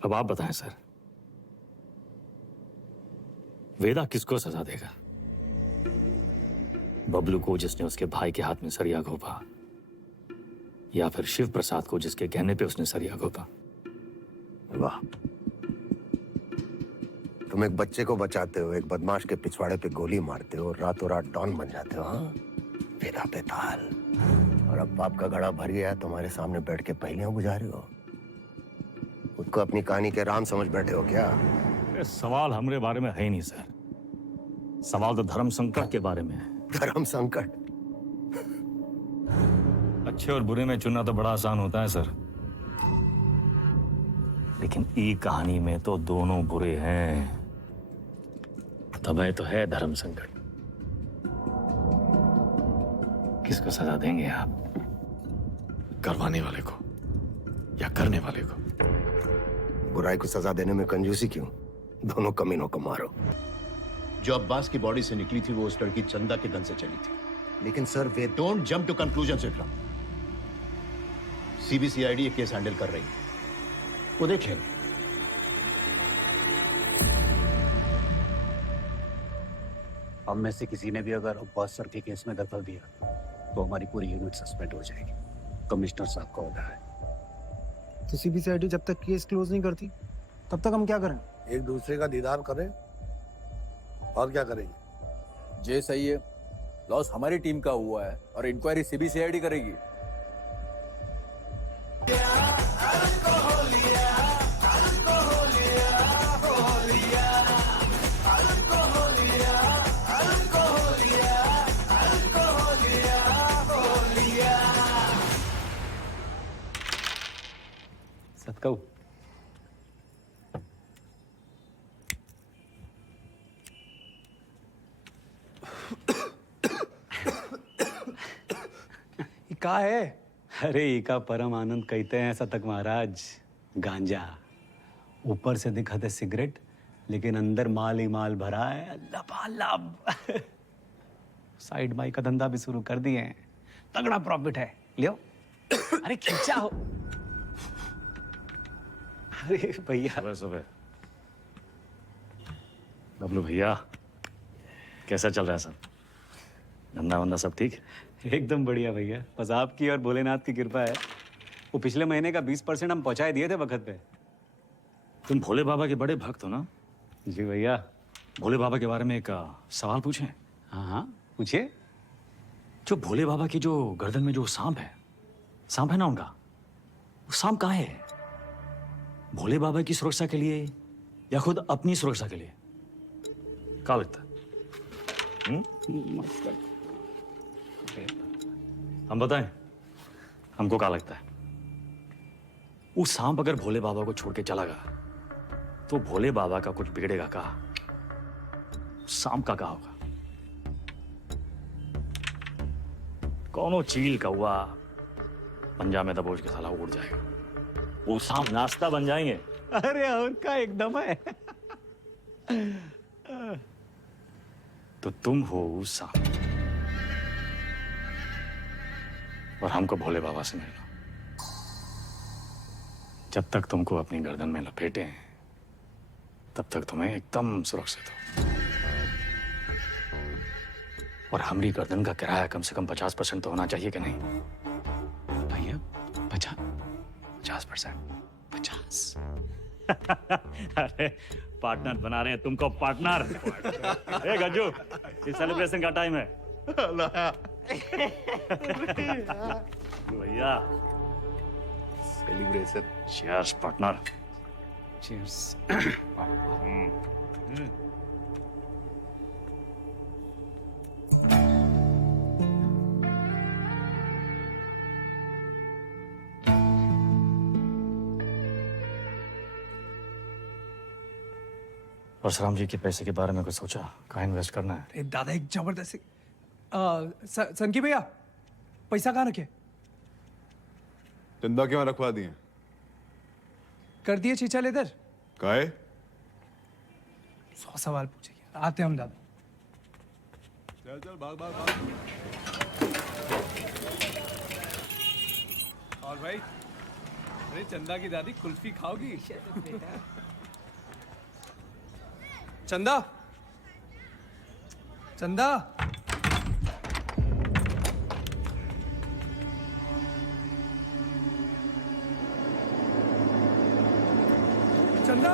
अब आप बताएं सर, वेदा किसको सजा देगा? बबलू को जिसने उसके भाई के हाथ में सरिया घोंपा, या फिर शिव प्रसाद को जिसके कहने पे उसने सरिया घोंपा? वाह, तुम एक बच्चे को बचाते हो, एक बदमाश के पिछवाड़े पे गोली मारते हो, रातों रात डॉन बन जाते हो। हाँ, फिर पे ताल। और अब पाप का घड़ा भर गया, तुम्हारे सामने बैठ के पहेलियां बुझा रहे हो। खुद को अपनी कहानी के राम समझ बैठे हो क्या? सवाल हमरे बारे में है ही नहीं सर, सवाल तो धर्म संकट के बारे में है। धर्म संकट? अच्छे और बुरे में चुनना तो बड़ा आसान होता है सर, लेकिन ई कहानी में तो दोनों बुरे हैं, तभी तो है धर्म संकट। किसको सजा देंगे आप? करवाने वाले को या करने वाले को? बुराई को सजा देने में कंजूसी क्यों? दोनों कमीनों को मारो। जो अब्बास की बॉडी से निकली थी वो उस लड़की चंदा के गन से चली थी। लेकिन sir we don't jump to conclusion Vikram. CBCID ये केस हैंडल कर रही है, वो देख लेंगे। हम में से किसी ने भी अगर अब्बास सर के केस में दखल दिया तो हमारी पूरी यूनिट सस्पेंड हो जाएगी। कमिश्नर साहब का ऑर्डर है। तो सीबीसीआईडी जब तक केस क्लोज नहीं करती तब तक हम क्या करें? एक दूसरे का दीदार करें और क्या करेंगे? जे सही है, लॉस हमारी टीम का हुआ है और इंक्वायरी सीबीसीआईडी करेगी। सतकऊ का है? अरे इका परम आनंद कहते हैं सतक महाराज। गांजा ऊपर से दिखाते सिगरेट, लेकिन अंदर माल ही माल भरा है। लबालब साइड बाई का धंधा भी शुरू कर दिए हैं, तगड़ा प्रॉफिट है। लियो अरे खींचा हो। अरे भैया सुबह सुबह बबलू भैया, कैसा चल रहा है सब? धंधा वंदा सब ठीक? एकदम बढ़िया भैया, बस आपकी और भोलेनाथ की कृपा है। वो पिछले महीने का 20% हम पहुंचाए दिए थे वक्त पे। तुम भोले बाबा के बड़े भक्त हो ना? जी भैया। भोले बाबा के बारे में एक सवाल पूछें? हाँ हाँ पूछिए। जो भोले बाबा की जो गर्दन में जो सांप है ना उनका, वो सांप कहाँ है? भोले बाबा की सुरक्षा के लिए या खुद अपनी सुरक्षा के लिए? क्या लगता है? हम बताएं, हमको क्या लगता है? वो सांप अगर भोले बाबा को छोड़ के चला गया तो भोले बाबा का कुछ बिगड़ेगा का? सांप का क्या होगा? कौनो चील कौवा पंजा में दबोच के साला उड़ जाएगा, वो सांप नाश्ता बन जाएंगे। अरे और का एकदम है। तो तुम हो वो सांप और हमको भोले बाबा से मिलना। जब तक तुमको अपनी गर्दन में लपेटे हैं तब तक तुम्हें एकदम सुरक्षित हो, और हमारी गर्दन का किराया कम से कम 50% तो होना चाहिए कि नहीं? भैया 50%? अरे पार्टनर बना रहे हैं तुमको, पार्टनर। ए गज्जू, इस सेलिब्रेशन का टाइम है। भैया celebration. Cheers partner. Cheers. Parshuram ji के पैसे के बारे में कुछ सोचा? कहाँ इन्वेस्ट करना है? अरे दादा एक जबरदस्त सनकी भैया, पैसा कहाँ रखे? चंदा क्यों रखवा दिए? कर दिए चीचा लेदर। काहे? 100 सवाल पूछेंगे, आते हम दादा। चल चल भाग भाग भाग। और भाई अरे चंदा की दादी कुल्फी खाओगी? चंदा, चंदा, चंदा,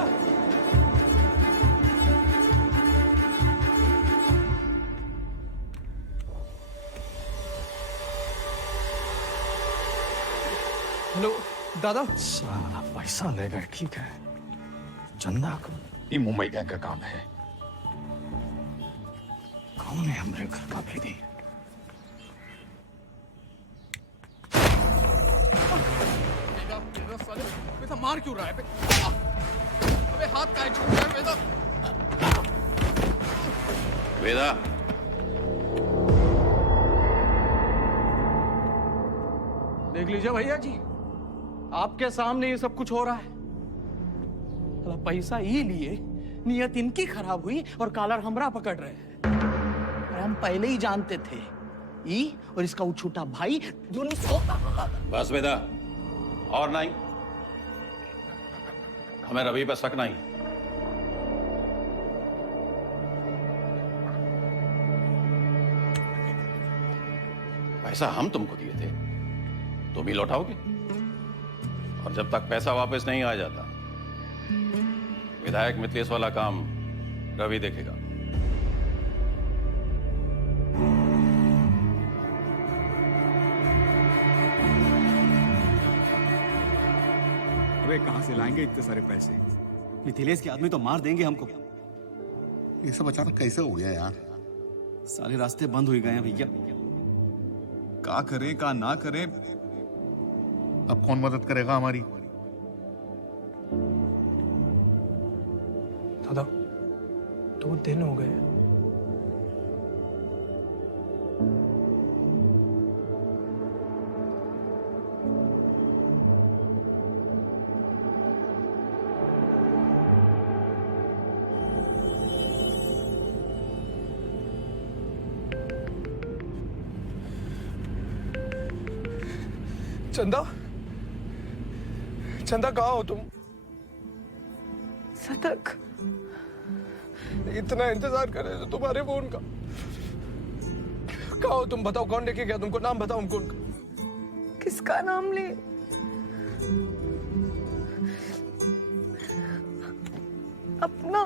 हेलो दादा। साला पैसा ले गए, ठीक है। चंदा को ये मुंबई गैंग का काम है। कौन है हमारे घर का भेदी? बेटा मार क्यों रहा है? अबे हाथ काहे छूट रहा है बेटा? वेदा, देख लीजिए भैया जी, आपके सामने ये सब कुछ हो रहा है। साला पैसा ये लिए, नियत इनकी खराब हुई और कॉलर हमरा पकड़ रहे हैं। और हम पहले ही जानते थे ई और इसका वो छोटा भाई दोनों बस वेदा, और नहीं। हमें रवि पर शक नहीं। पैसा हम तुमको दिए थे, तुम ही लौटाओगे। और जब तक पैसा वापस नहीं आ जाता, विधायक मिथिलेश वाला काम रवि देखेगा। अबे कहां से लाएंगे इतने सारे पैसे? मिथिलेश के आदमी तो मार देंगे हमको। ये सब अचानक कैसे हो गया यार? सारे रास्ते बंद हो गए हैं भैया। का करें का ना करें? अब कौन मदद करेगा हमारी? दादा 2 दिन हो गए। चंदा, चंदा कहाँ हो तुम? सतक, इतना इंतजार कर रहे थे तुम्हारे फोन का। कहाँ हो तुम? बताओ कौन लेके गया तुमको? नाम बताओ हमको उनका। किसका नाम ले? अपना।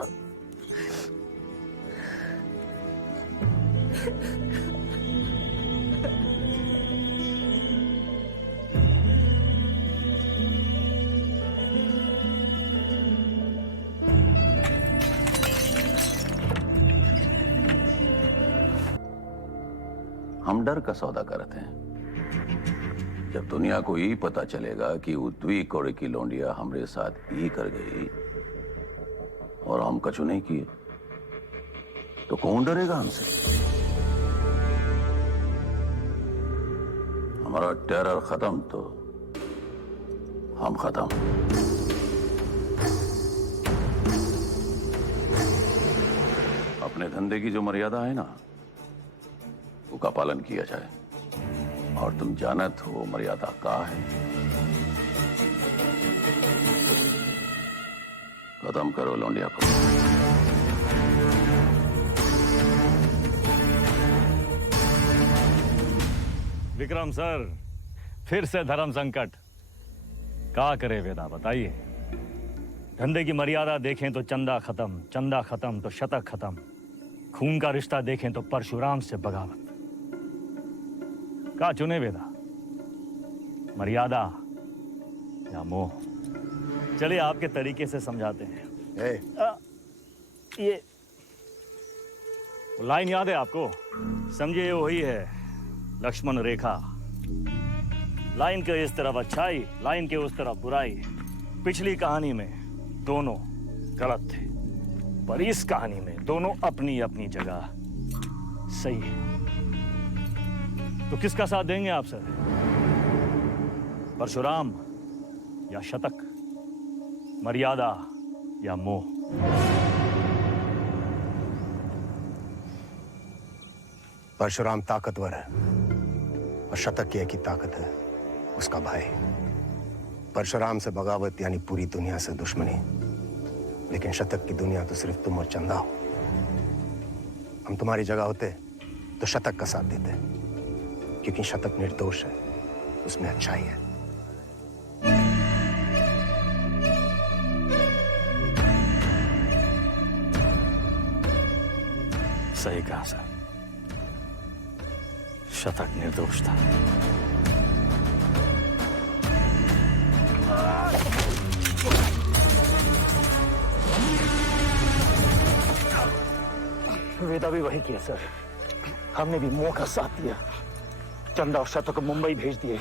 हम डर का सौदा करते हैं। जब दुनिया को ये पता चलेगा कि वो द्वी कौड़े की लौंडिया हमरे साथ ये कर गई और हम कछु नहीं किए, तो कौन डरेगा हमसे? हमारा टेरर खत्म तो हम खत्म। अपने धंधे की जो मर्यादा है ना, उसका पालन किया जाए। और तुम जानत हो मर्यादा का है। खत्म करो लौंडिया को। विक्रम सर, फिर से धर्म संकट। क्या करे वेदा, बताइए। धंधे की मर्यादा देखें तो चंदा खत्म, चंदा खत्म तो शतक खत्म, खून का रिश्ता देखें तो परशुराम से बगावत। क्या चुने वेदा, मर्यादा या मोह? चलिए आपके तरीके से समझाते हैं। ये वो लाइन याद है आपको? समझिए वही है लक्ष्मण रेखा। लाइन के इस तरफ अच्छाई, लाइन के उस तरफ बुराई। पिछली कहानी में दोनों गलत थे, पर इस कहानी में दोनों अपनी अपनी जगह सही है। तो किसका साथ देंगे आप सर? परशुराम या शतक, मर्यादा या मोह? परशुराम ताकतवर है और शतक की एक ही ताकत है, उसका भाई। परशुराम से बगावत यानी पूरी दुनिया से दुश्मनी, लेकिन शतक की दुनिया तो सिर्फ तुम और चंदा हो। हम तुम्हारी जगह होते तो शतक का साथ देते, क्योंकि शतक निर्दोष है, उसमें अच्छाई है। सही कहा सर, शतक निर्दोष था। वेदा भी वही किया सर। हमने भी मोह का साथ दिया, चंदा और शतक को मुंबई भेज दिए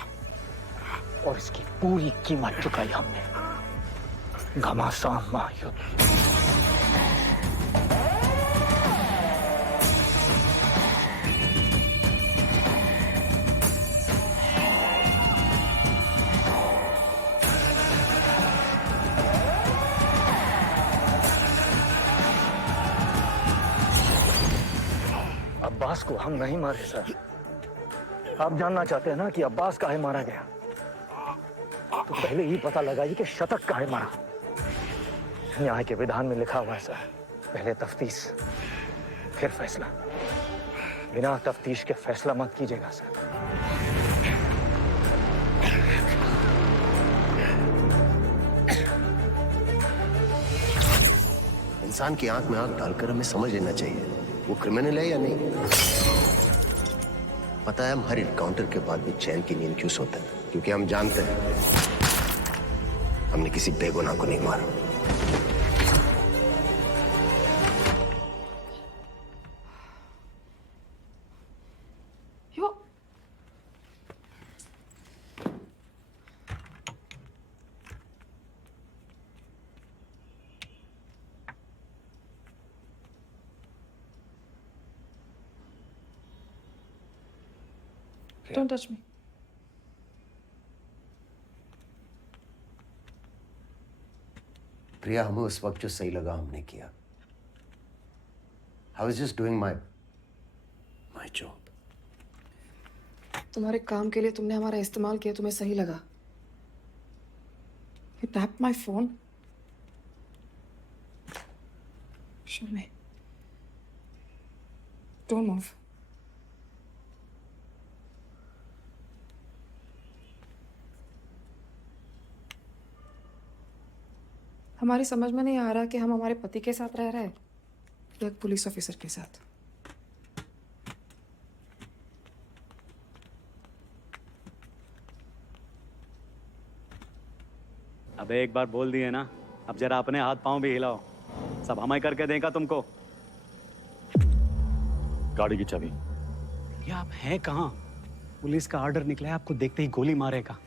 और इसकी पूरी कीमत चुकाई हमने। घमासान महायुद्ध। अब्बास को हम नहीं मारे सर। आप जानना चाहते हैं ना कि अब्बास काहे मारा गया, तो पहले ही पता लगाइए कि शतक काहे मारा। न्याय के विधान में लिखा हुआ है सर, पहले तफ्तीश फिर फैसला। बिना तफ्तीश के फैसला मत कीजिएगा सर। इंसान की आंख में आंख डालकर हमें समझ लेना चाहिए वो क्रिमिनल है या नहीं। पता है हम हर एनकाउंटर के बाद भी चैन की नींद क्यों सोते हैं? क्योंकि हम जानते हैं हमने किसी बेगुनाह को नहीं मारा। Don't touch me. प्रिया, हमें उस वक्त जो सही लगा हमने किया। I was just doing my job. तुम्हारे काम के लिए तुमने हमारा इस्तेमाल किया, तुम्हें सही लगा। You tapped my phone. Show me. Don't move. हमारी समझ में नहीं आ रहा कि हम हमारे पति के साथ रह रहे हैं या एक पुलिस ऑफिसर के साथ। अबे एक बार बोल दिए ना, अब जरा अपने हाथ पांव भी हिलाओ। सब हमें करके देगा तुमको। गाड़ी की चाबी। ये आप हैं कहाँ? पुलिस का ऑर्डर निकला है, आपको देखते ही गोली मारेगा।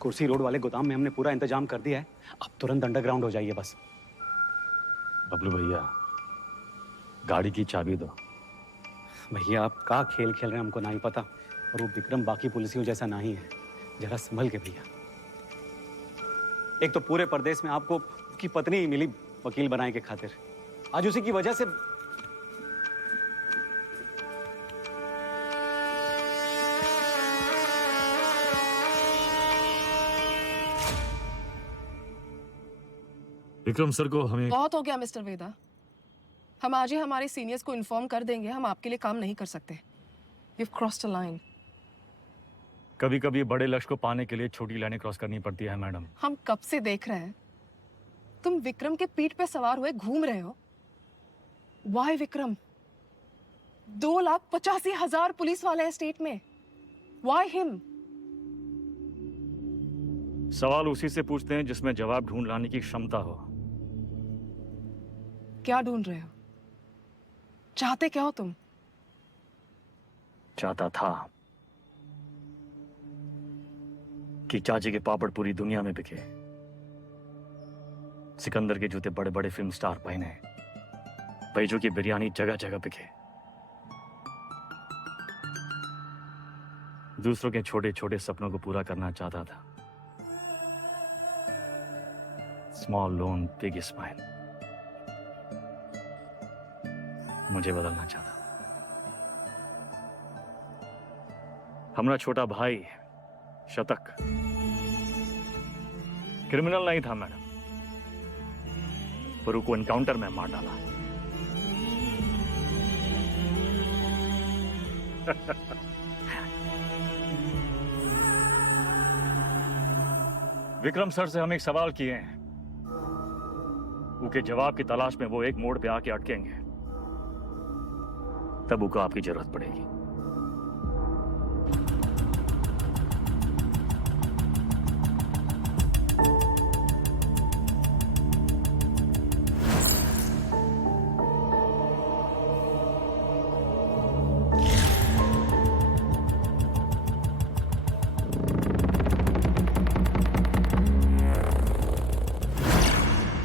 कुर्सी रोड वाले गोदाम में हमने पूरा इंतजाम कर दिया है, अब तुरंत अंडरग्राउंड हो जाइए बस। बबलू भैया, गाड़ी की चाबी दो। भैया आप का खेल खेल रहे हैं हमको नहीं पता, और वो विक्रम बाकी पुलिसियों जैसा नहीं है। जरा संभल के भैया। एक तो पूरे प्रदेश में आपको उसकी पत्नी ही मिली वकील बनाने के खातिर, आज उसी की वजह से। विक्रम सर को हमें बहुत हो गया मिस्टर वेदा। हम आज ही हमारे सीनियर्स को इन्फॉर्म कर देंगे, हम आपके लिए काम नहीं कर सकते। You've crossed a line. कभी कभी बड़े लक्ष्य को पाने के लिए छोटी लाइनें क्रॉस करनी पड़ती है मैडम। हम कब से देख रहे हैं तुम विक्रम के पीठ पे सवार हुए घूम रहे हो। Why विक्रम? 2,85,000 पुलिस वाले हैं स्टेट में। Why him? सवाल उसी से पूछते हैं जिसमें जवाब ढूंढ लाने की क्षमता हो। क्या ढूंढ रहे हो? चाहते क्या हो तुम? चाहता था कि चाची के पापड़ पूरी दुनिया में बिके, सिकंदर के जूते बड़े बड़े फिल्म स्टार पहने, बैजू की बिरयानी जगह जगह बिके, दूसरों के छोटे छोटे सपनों को पूरा करना चाहता था। Small loan big smile. मुझे बदलना चाहता। हमारा छोटा भाई शतक क्रिमिनल नहीं था मैडम, पुरु को एनकाउंटर में मार डाला। विक्रम सर से हम एक सवाल किए हैं, उनके जवाब की तलाश में वो एक मोड़ पे आके अटकेंगे, तब उनको आपकी जरूरत पड़ेगी।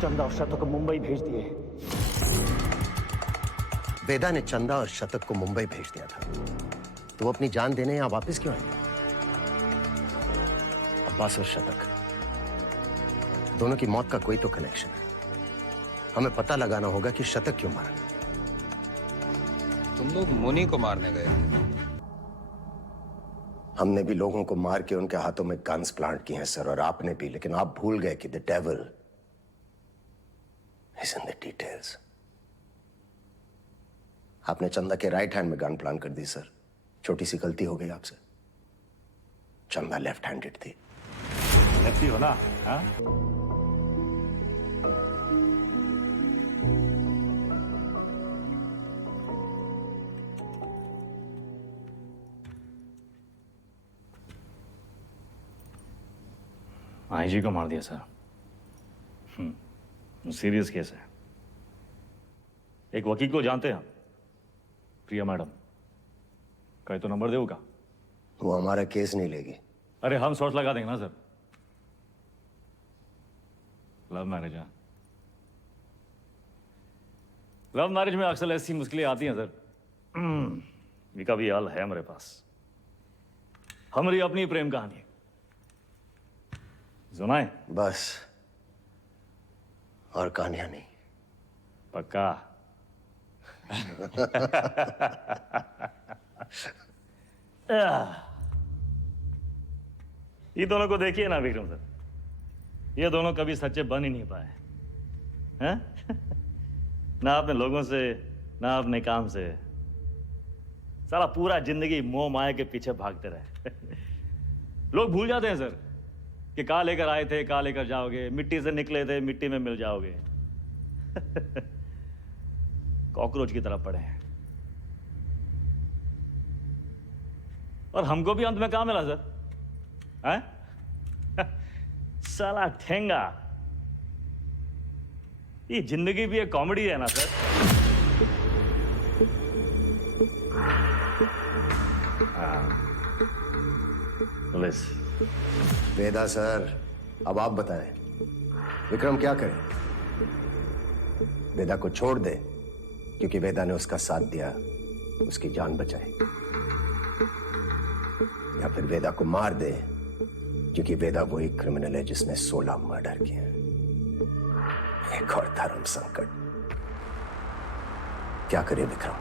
चंदा और शतक को मुंबई भेज दिए। वेदा ने चंदा और शतक को मुंबई भेज दिया था, तो वो अपनी जान देने यहां वापस क्यों आए? अब्बास और शतक दोनों की मौत का कोई तो कनेक्शन है। हमें पता लगाना होगा कि शतक क्यों मारा। तुम लोग मुनि को मारने गए थे। हमने भी लोगों को मार के उनके हाथों में गन्स प्लांट किए हैं सर, और आपने भी, लेकिन आप भूल गए कि the devil is in the details. आपने चंदा के राइट हैंड में गन प्लांट कर दी सर। छोटी सी गलती हो गई आपसे। चंदा लेफ्ट हैंडेड थी। लेफ्टी हो ना? हाँ? आईजी को मार दिया सर। सीरियस केस है। एक वकील को जानते हैं, प्रिया मैडम, कहे तो नंबर देगा। वो हमारा केस नहीं लेगी। अरे हम सोच लगा देंगे ना सर। लव मैरिज है। लव मैरिज में अक्सर ऐसी मुश्किलें आती हैं सर। विका भी हाल है हमारे पास। हमारी अपनी प्रेम कहानी सुनाए बस, और कहानियां नहीं। पक्का? ये दोनों को देखिए ना विक्रम सर, ये दोनों कभी सच्चे बन ही नहीं पाए हैं? ना अपने लोगों से, ना अपने काम से। साला पूरा जिंदगी मोह माया के पीछे भागते रहे। लोग भूल जाते हैं सर कि कहाँ लेकर आए थे, कहाँ लेकर जाओगे। मिट्टी से निकले थे, मिट्टी में मिल जाओगे। कॉकरोच की तरफ पड़े हैं। और हमको भी अंत में कहाँ मिला सर? हैं? साला ठेंगा। ये जिंदगी भी एक कॉमेडी है ना सर? पुलिस। वेदा सर, अब आप बताएं, विक्रम क्या करे? वेदा को छोड़ दे क्योंकि वेदा ने उसका साथ दिया, उसकी जान बचाई, या फिर वेदा को मार दे क्योंकि वेदा वही क्रिमिनल है जिसने 16 मर्डर किए। एक और धर्म संकट। क्या करे विक्रम?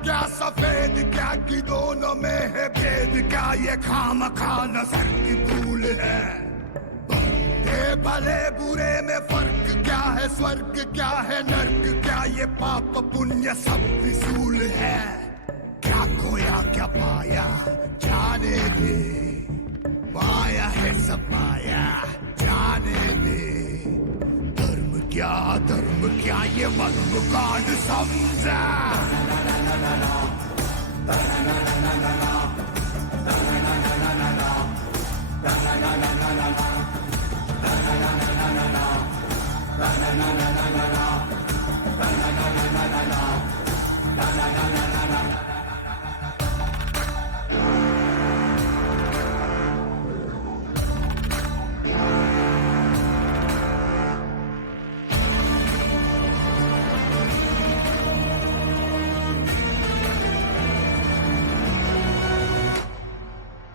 क्या सफेद क्या कि दोनों में है भेद, क्या ये खाम खा नजर की भूल है? बंदे भले बुरे में फर्क क्या है? स्वर्ग क्या है नर्क? क्या ये पाप पुण्य सब फिजूल है? क्या खोया क्या पाया जाने दे, माया है सब माया जाने दे। धर्म क्या ये मर्म कांड समझा।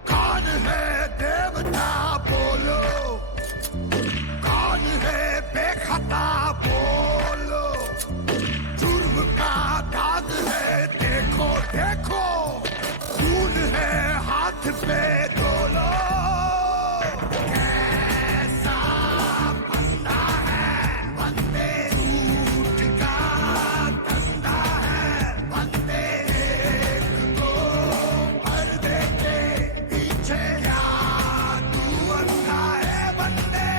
कौन है देवता बोलो, कौन है बेखता बोलो, जुर्म का दाग है देखो देखो, खून है हाथ पे धोलो। कैसा बंदा है, बंदे झूठ का धंधा है, बंदे एक दो पर्दे के पीछे क्या तू अंधा है बंदे।